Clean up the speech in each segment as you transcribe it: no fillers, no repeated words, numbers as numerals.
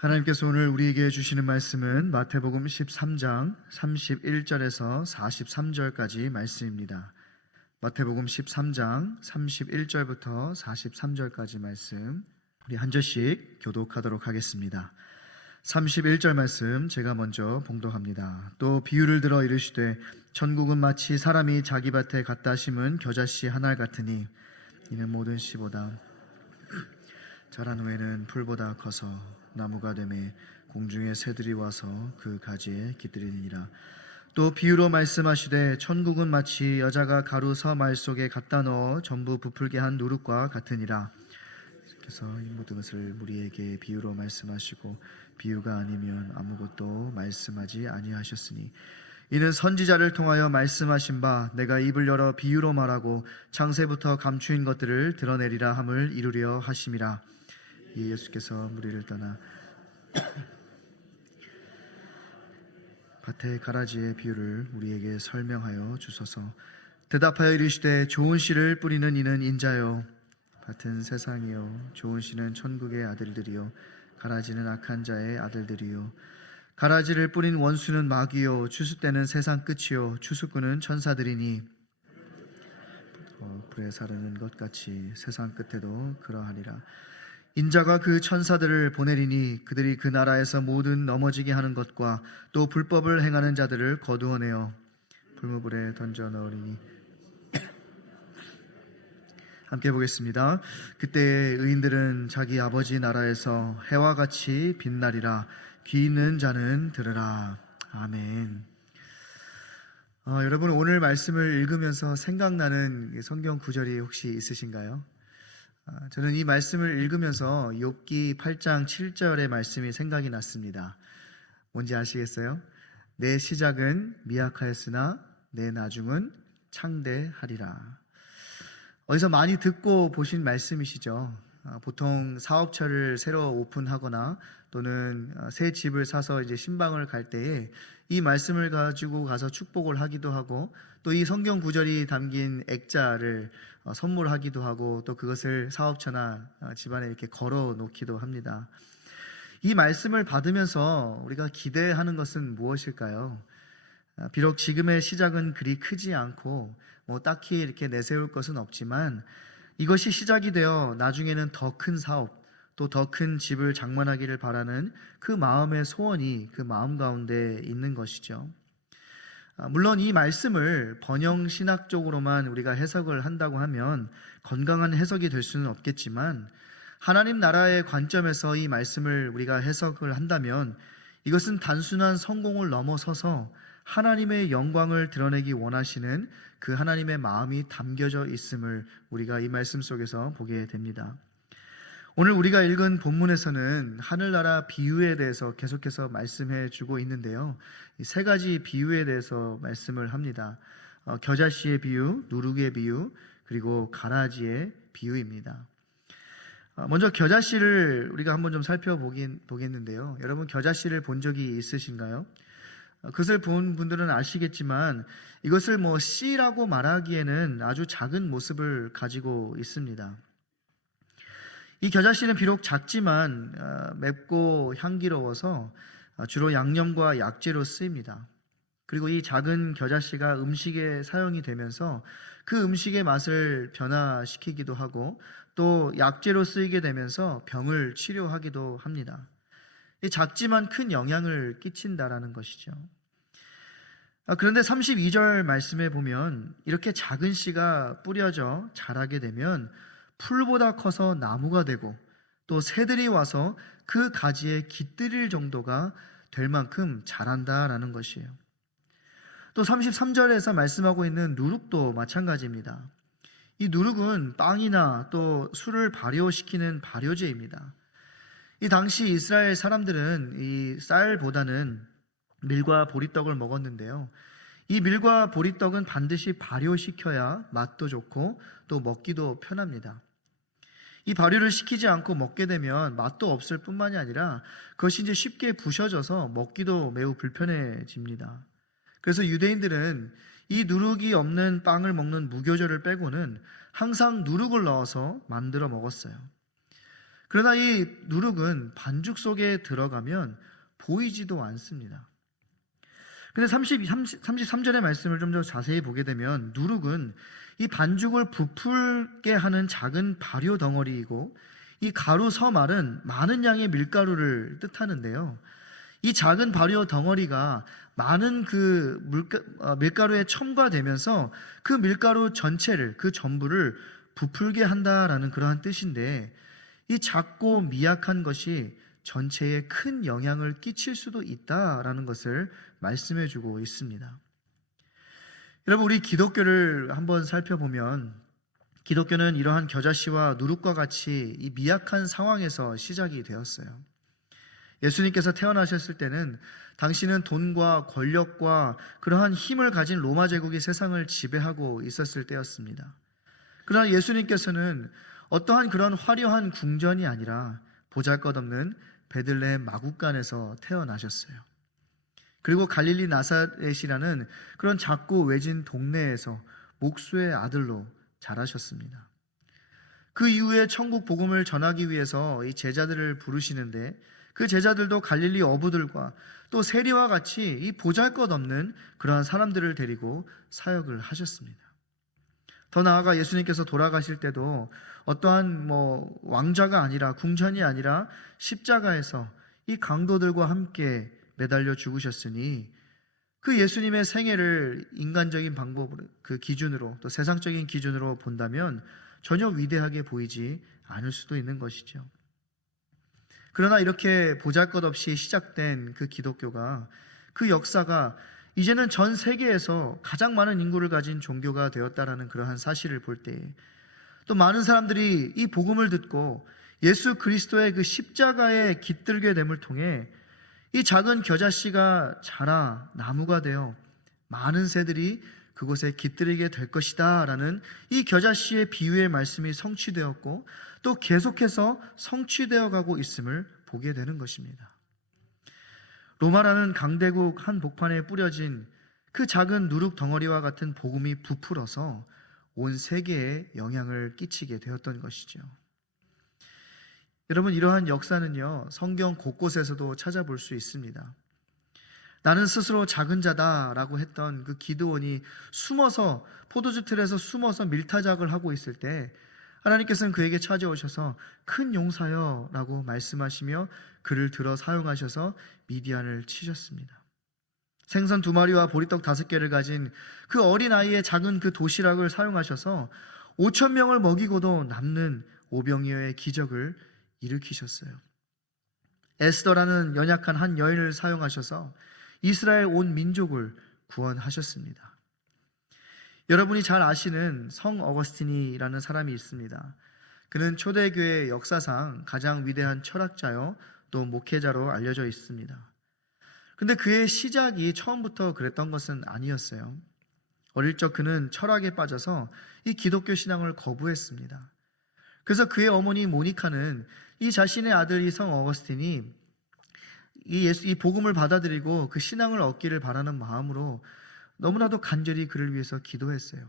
하나님께서 오늘 우리에게 주시는 말씀은 마태복음 13장 31절에서 43절까지 말씀입니다. 마태복음 13장 31절부터 43절까지 말씀, 우리 한 절씩 교독하도록 하겠습니다. 31절 말씀 제가 먼저 봉독합니다. 또 비유를 들어 이르시되 천국은 마치 사람이 자기 밭에 갖다 심은 겨자씨 한 알 같으니 이는 모든 씨보다 자란 후에는 풀보다 커서 나무가 되매 공중의 새들이 와서 그 가지에 깃들이니라. 또 비유로 말씀하시되 천국은 마치 여자가 가루 서말 속에 갖다 넣어 전부 부풀게 한 누룩과 같으니라. 그래서 이 모든 것을 우리에게 비유로 말씀하시고 비유가 아니면 아무것도 말씀하지 아니하셨으니 이는 선지자를 통하여 말씀하신 바 내가 입을 열어 비유로 말하고 창세부터 감추인 것들을 드러내리라 함을 이루려 하심이라. 이 예수께서 무리를 떠나 밭의 가라지의 비유를 우리에게 설명하여 주소서. 대답하여 이르시되 좋은 씨를 뿌리는 이는 인자요 밭은 세상이요 좋은 씨는 천국의 아들들이요 가라지는 악한 자의 아들들이요 가라지를 뿌린 원수는 마귀요 추수 때는 세상 끝이요 추수꾼은 천사들이니 불에 사르는 것 같이 세상 끝에도 그러하리라. 인자가 그 천사들을 보내리니 그들이 그 나라에서 모든 넘어지게 하는 것과 또 불법을 행하는 자들을 거두어내어 불무불에 던져 넣으리니. 함께 보겠습니다. 그때 의인들은 자기 아버지 나라에서 해와 같이 빛나리라. 귀 있는 자는 들으라. 아멘. 여러분, 오늘 말씀을 읽으면서 생각나는 성경 구절이 혹시 있으신가요? 저는 이 말씀을 읽으면서 욥기 8장 7절의 말씀이 생각이 났습니다. 뭔지 아시겠어요? 내 시작은 미약하였으나 내 나중은 창대하리라. 어디서 많이 듣고 보신 말씀이시죠? 보통 사업처를 새로 오픈하거나 또는 새 집을 사서 이제 신방을 갈 때에 이 말씀을 가지고 가서 축복을 하기도 하고 또 이 성경 구절이 담긴 액자를 선물하기도 하고 또 그것을 사업처나 집안에 이렇게 걸어 놓기도 합니다. 이 말씀을 받으면서 우리가 기대하는 것은 무엇일까요? 비록 지금의 시작은 그리 크지 않고 딱히 이렇게 내세울 것은 없지만 이것이 시작이 되어 나중에는 더 큰 사업 또 더 큰 집을 장만하기를 바라는 그 마음의 소원이 그 마음 가운데 있는 것이죠. 물론 이 말씀을 번영신학적으로만 우리가 해석을 한다고 하면 건강한 해석이 될 수는 없겠지만 하나님 나라의 관점에서 이 말씀을 우리가 해석을 한다면 이것은 단순한 성공을 넘어서서 하나님의 영광을 드러내기 원하시는 그 하나님의 마음이 담겨져 있음을 우리가 이 말씀 속에서 보게 됩니다. 오늘 우리가 읽은 본문에서는 하늘나라 비유에 대해서 계속해서 말씀해 주고 있는데요. 이 세 가지 비유에 대해서 말씀을 합니다. 겨자씨의 비유, 누룩의 비유, 그리고 가라지의 비유입니다. 먼저 겨자씨를 우리가 한번 좀 살펴보겠는데요. 여러분, 겨자씨를 본 적이 있으신가요? 그것을 본 분들은 아시겠지만 이것을 씨라고 말하기에는 아주 작은 모습을 가지고 있습니다. 이 겨자씨는 비록 작지만 맵고 향기로워서 주로 양념과 약재로 쓰입니다. 그리고 이 작은 겨자씨가 음식에 사용이 되면서 그 음식의 맛을 변화시키기도 하고 또 약재로 쓰이게 되면서 병을 치료하기도 합니다. 이 작지만 큰 영향을 끼친다라는 것이죠. 그런데 32절 말씀에 보면 이렇게 작은 씨가 뿌려져 자라게 되면 풀보다 커서 나무가 되고 또 새들이 와서 그 가지에 깃들일 정도가 될 만큼 자란다라는 것이에요. 또 33절에서 말씀하고 있는 누룩도 마찬가지입니다. 이 누룩은 빵이나 또 술을 발효시키는 발효제입니다. 이 당시 이스라엘 사람들은 이 쌀보다는 밀과 보리떡을 먹었는데요. 이 밀과 보리떡은 반드시 발효시켜야 맛도 좋고 또 먹기도 편합니다. 이 발효를 시키지 않고 먹게 되면 맛도 없을 뿐만이 아니라 그것이 이제 쉽게 부셔져서 먹기도 매우 불편해집니다. 그래서 유대인들은 이 누룩이 없는 빵을 먹는 무교절을 빼고는 항상 누룩을 넣어서 만들어 먹었어요. 그러나 이 누룩은 반죽 속에 들어가면 보이지도 않습니다. 근데 33절의 말씀을 좀 더 자세히 보게 되면 누룩은 이 반죽을 부풀게 하는 작은 발효 덩어리이고, 이 가루 서말은 많은 양의 밀가루를 뜻하는데요. 이 작은 발효 덩어리가 많은 밀가루에 첨가되면서 그 밀가루 전체를, 그 전부를 부풀게 한다라는 그러한 뜻인데, 이 작고 미약한 것이 전체에 큰 영향을 끼칠 수도 있다라는 것을 말씀해 주고 있습니다. 여러분, 우리 기독교를 한번 살펴보면 기독교는 이러한 겨자씨와 누룩과 같이 이 미약한 상황에서 시작이 되었어요. 예수님께서 태어나셨을 때는 당시는 돈과 권력과 그러한 힘을 가진 로마 제국이 세상을 지배하고 있었을 때였습니다. 그러나 예수님께서는 어떠한 그런 화려한 궁전이 아니라 보잘것없는 베들레헴 마구간에서 태어나셨어요. 그리고 갈릴리 나사렛이라는 그런 작고 외진 동네에서 목수의 아들로 자라셨습니다. 그 이후에 천국 복음을 전하기 위해서 이 제자들을 부르시는데, 그 제자들도 갈릴리 어부들과 또 세리와 같이 이 보잘것없는 그러한 사람들을 데리고 사역을 하셨습니다. 더 나아가 예수님께서 돌아가실 때도 어떠한 왕좌가 아니라, 궁전이 아니라 십자가에서 이 강도들과 함께 매달려 죽으셨으니, 그 예수님의 생애를 인간적인 방법으로, 그 기준으로, 또 세상적인 기준으로 본다면 전혀 위대하게 보이지 않을 수도 있는 것이죠. 그러나 이렇게 보잘것없이 시작된 그 기독교가, 그 역사가 이제는 전 세계에서 가장 많은 인구를 가진 종교가 되었다라는 그러한 사실을 볼 때에, 또 많은 사람들이 이 복음을 듣고 예수 그리스도의 그 십자가에 깃들게 됨을 통해 이 작은 겨자씨가 자라 나무가 되어 많은 새들이 그곳에 깃들이게 될 것이다 라는 이 겨자씨의 비유의 말씀이 성취되었고, 또 계속해서 성취되어 가고 있음을 보게 되는 것입니다. 로마라는 강대국 한복판에 뿌려진 그 작은 누룩 덩어리와 같은 복음이 부풀어서 온 세계에 영향을 끼치게 되었던 것이죠. 여러분, 이러한 역사는요, 성경 곳곳에서도 찾아볼 수 있습니다. 나는 스스로 작은 자다라고 했던 그 기드온이 숨어서, 포도주 틀에서 숨어서 밀타작을 하고 있을 때 하나님께서는 그에게 찾아오셔서 큰 용사여 라고 말씀하시며 그를 들어 사용하셔서 미디안을 치셨습니다. 생선 2마리와 보리떡 5개를 가진 그 어린아이의 작은 그 도시락을 사용하셔서 5,000명을 먹이고도 남는 오병이어의 기적을 일으키셨어요. 에스더라는 연약한 한 여인을 사용하셔서 이스라엘 온 민족을 구원하셨습니다. 여러분이 잘 아시는 성 어거스틴이라는 사람이 있습니다. 그는 초대교회 역사상 가장 위대한 철학자요 또 목회자로 알려져 있습니다. 근데 그의 시작이 처음부터 그랬던 것은 아니었어요. 어릴 적 그는 철학에 빠져서 이 기독교 신앙을 거부했습니다. 그래서 그의 어머니 모니카는 이 자신의 아들 이 성 어거스틴이 이 복음을 받아들이고 그 신앙을 얻기를 바라는 마음으로 너무나도 간절히 그를 위해서 기도했어요.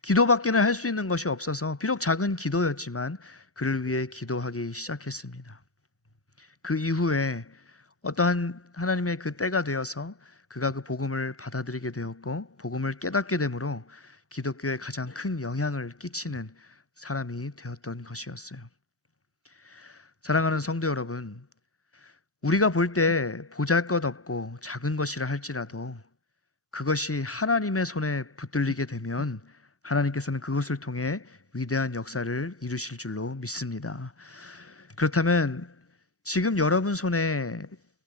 기도밖에는 할 수 있는 것이 없어서 비록 작은 기도였지만 그를 위해 기도하기 시작했습니다. 그 이후에 어떠한 하나님의 그 때가 되어서 그가 그 복음을 받아들이게 되었고, 복음을 깨닫게 되므로 기독교에 가장 큰 영향을 끼치는 사람이 되었던 것이었어요. 사랑하는 성도 여러분, 우리가 볼 때 보잘것없고 작은 것이라 할지라도 그것이 하나님의 손에 붙들리게 되면 하나님께서는 그것을 통해 위대한 역사를 이루실 줄로 믿습니다. 그렇다면 지금 여러분 손에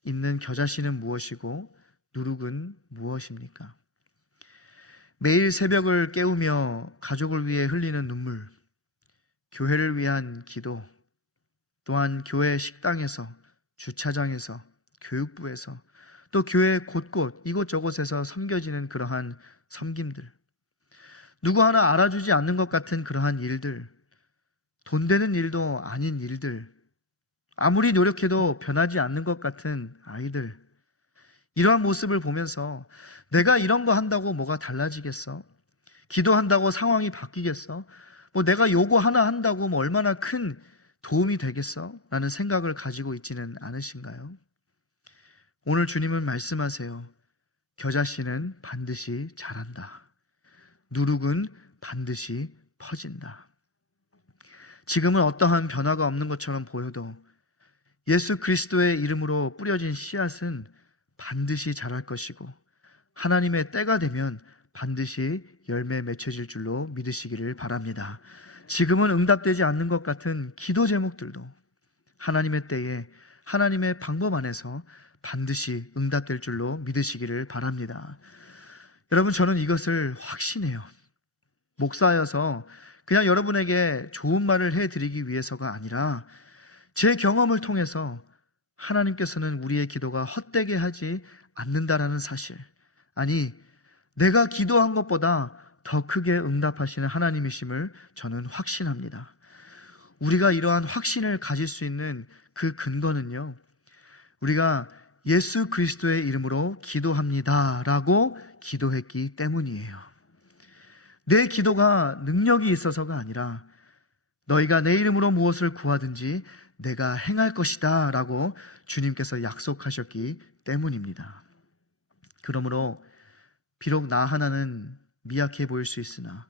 있는 겨자씨는 무엇이고 누룩은 무엇입니까? 매일 새벽을 깨우며 가족을 위해 흘리는 눈물, 교회를 위한 기도, 또한 교회 식당에서, 주차장에서, 교육부에서, 또 교회 곳곳 이곳저곳에서 섬겨지는 그러한 섬김들, 누구 하나 알아주지 않는 것 같은 그러한 일들, 돈 되는 일도 아닌 일들, 아무리 노력해도 변하지 않는 것 같은 아이들, 이러한 모습을 보면서 내가 이런 거 한다고 뭐가 달라지겠어? 기도한다고 상황이 바뀌겠어? 내가 요거 하나 한다고 얼마나 큰 도움이 되겠어? 라는 생각을 가지고 있지는 않으신가요? 오늘 주님은 말씀하세요. 겨자씨는 반드시 자란다. 누룩은 반드시 퍼진다. 지금은 어떠한 변화가 없는 것처럼 보여도 예수 그리스도의 이름으로 뿌려진 씨앗은 반드시 자랄 것이고 하나님의 때가 되면 반드시 열매 맺혀질 줄로 믿으시기를 바랍니다. 지금은 응답되지 않는 것 같은 기도 제목들도 하나님의 때에 하나님의 방법 안에서 반드시 응답될 줄로 믿으시기를 바랍니다. 여러분, 저는 이것을 확신해요. 목사여서 그냥 여러분에게 좋은 말을 해드리기 위해서가 아니라 제 경험을 통해서 하나님께서는 우리의 기도가 헛되게 하지 않는다라는 사실, 아니 내가 기도한 것보다 더 크게 응답하시는 하나님이심을 저는 확신합니다. 우리가 이러한 확신을 가질 수 있는 그 근거는요, 우리가 예수 그리스도의 이름으로 기도합니다 라고 기도했기 때문이에요. 내 기도가 능력이 있어서가 아니라 너희가 내 이름으로 무엇을 구하든지 내가 행할 것이다 라고 주님께서 약속하셨기 때문입니다. 그러므로 비록 나 하나는 미약해 보일 수 있으나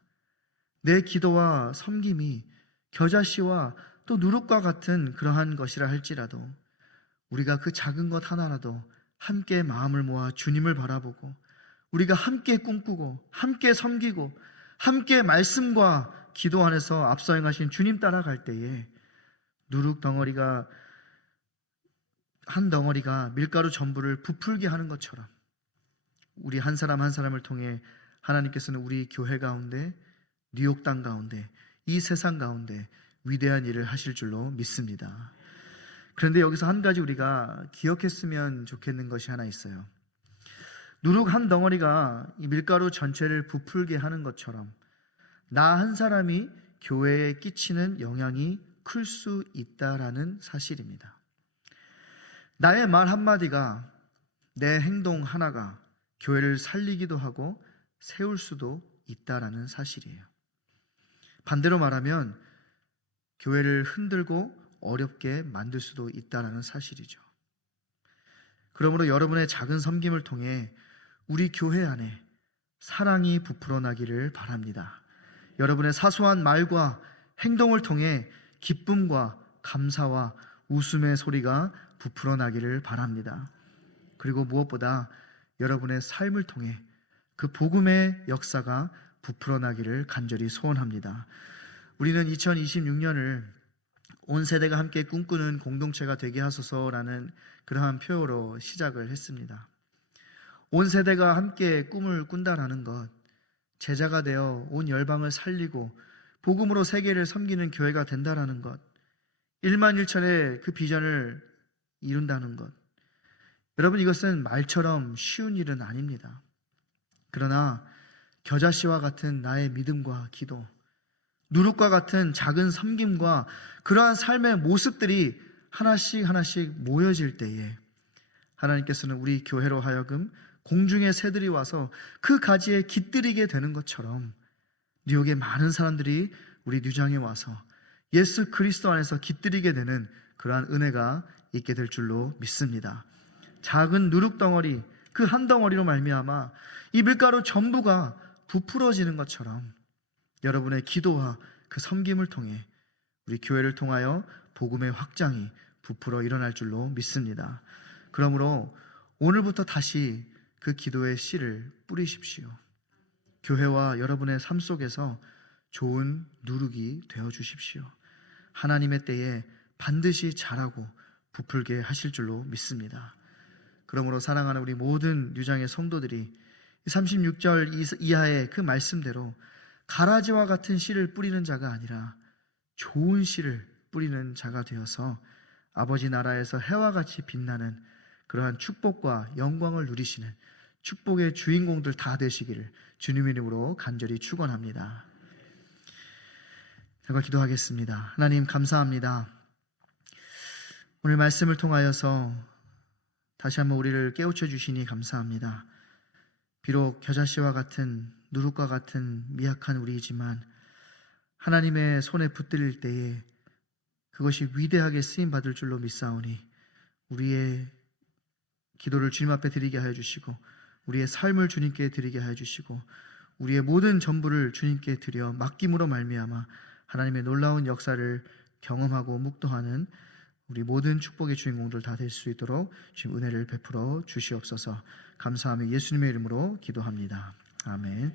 내 기도와 섬김이 겨자씨와 또 누룩과 같은 그러한 것이라 할지라도 우리가 그 작은 것 하나라도 함께 마음을 모아 주님을 바라보고 우리가 함께 꿈꾸고 함께 섬기고 함께 말씀과 기도 안에서 앞서 행하신 주님 따라갈 때에 누룩 덩어리가 한 덩어리가 밀가루 전부를 부풀게 하는 것처럼 우리 한 사람 한 사람을 통해 하나님께서는 우리 교회 가운데, 뉴욕 땅 가운데, 이 세상 가운데 위대한 일을 하실 줄로 믿습니다. 그런데 여기서 한 가지 우리가 기억했으면 좋겠는 것이 하나 있어요. 누룩 한 덩어리가 이 밀가루 전체를 부풀게 하는 것처럼 나 한 사람이 교회에 끼치는 영향이 클 수 있다라는 사실입니다. 나의 말 한마디가, 내 행동 하나가 교회를 살리기도 하고 세울 수도 있다라는 사실이에요. 반대로 말하면 교회를 흔들고 어렵게 만들 수도 있다라는 사실이죠. 그러므로 여러분의 작은 섬김을 통해 우리 교회 안에 사랑이 부풀어나기를 바랍니다. 여러분의 사소한 말과 행동을 통해 기쁨과 감사와 웃음의 소리가 부풀어나기를 바랍니다. 그리고 무엇보다 여러분의 삶을 통해 그 복음의 역사가 부풀어나기를 간절히 소원합니다. 우리는 2026년을 온 세대가 함께 꿈꾸는 공동체가 되게 하소서라는 그러한 표어로 시작을 했습니다. 온 세대가 함께 꿈을 꾼다라는 것, 제자가 되어 온 열방을 살리고 복음으로 세계를 섬기는 교회가 된다라는 것, 1만 1천의 그 비전을 이룬다는 것, 여러분, 이것은 말처럼 쉬운 일은 아닙니다. 그러나 겨자씨와 같은 나의 믿음과 기도, 누룩과 같은 작은 섬김과 그러한 삶의 모습들이 하나씩 하나씩 모여질 때에 하나님께서는 우리 교회로 하여금 공중의 새들이 와서 그 가지에 깃들이게 되는 것처럼 뉴욕의 많은 사람들이 우리 뉴장에 와서 예수 그리스도 안에서 깃들이게 되는 그러한 은혜가 있게 될 줄로 믿습니다. 작은 누룩 덩어리, 그 한 덩어리로 말미암아 이 밀가루 전부가 부풀어지는 것처럼 여러분의 기도와 그 섬김을 통해 우리 교회를 통하여 복음의 확장이 부풀어 일어날 줄로 믿습니다. 그러므로 오늘부터 다시 그 기도의 씨를 뿌리십시오. 교회와 여러분의 삶 속에서 좋은 누룩이 되어 주십시오. 하나님의 때에 반드시 자라고 부풀게 하실 줄로 믿습니다. 그러므로 사랑하는 우리 모든 뉴장의 성도들이 36절 이하의 그 말씀대로 가라지와 같은 씨를 뿌리는 자가 아니라 좋은 씨를 뿌리는 자가 되어서 아버지 나라에서 해와 같이 빛나는 그러한 축복과 영광을 누리시는 축복의 주인공들 다 되시기를 주님의 이름으로 간절히 축원합니다. 제가 기도하겠습니다. 하나님, 감사합니다. 오늘 말씀을 통하여서 다시 한번 우리를 깨우쳐 주시니 감사합니다. 비록 겨자씨와 같은 누룩과 같은 미약한 우리이지만 하나님의 손에 붙들릴 때에 그것이 위대하게 쓰임 받을 줄로 믿사오니 우리의 기도를 주님 앞에 드리게 하여 주시고 우리의 삶을 주님께 드리게 하여 주시고 우리의 모든 전부를 주님께 드려 맡김으로 말미암아 하나님의 놀라운 역사를 경험하고 묵도하는 우리 모든 축복의 주인공들 다 될 수 있도록 주님 은혜를 베풀어 주시옵소서. 감사하며 예수님의 이름으로 기도합니다. 아멘.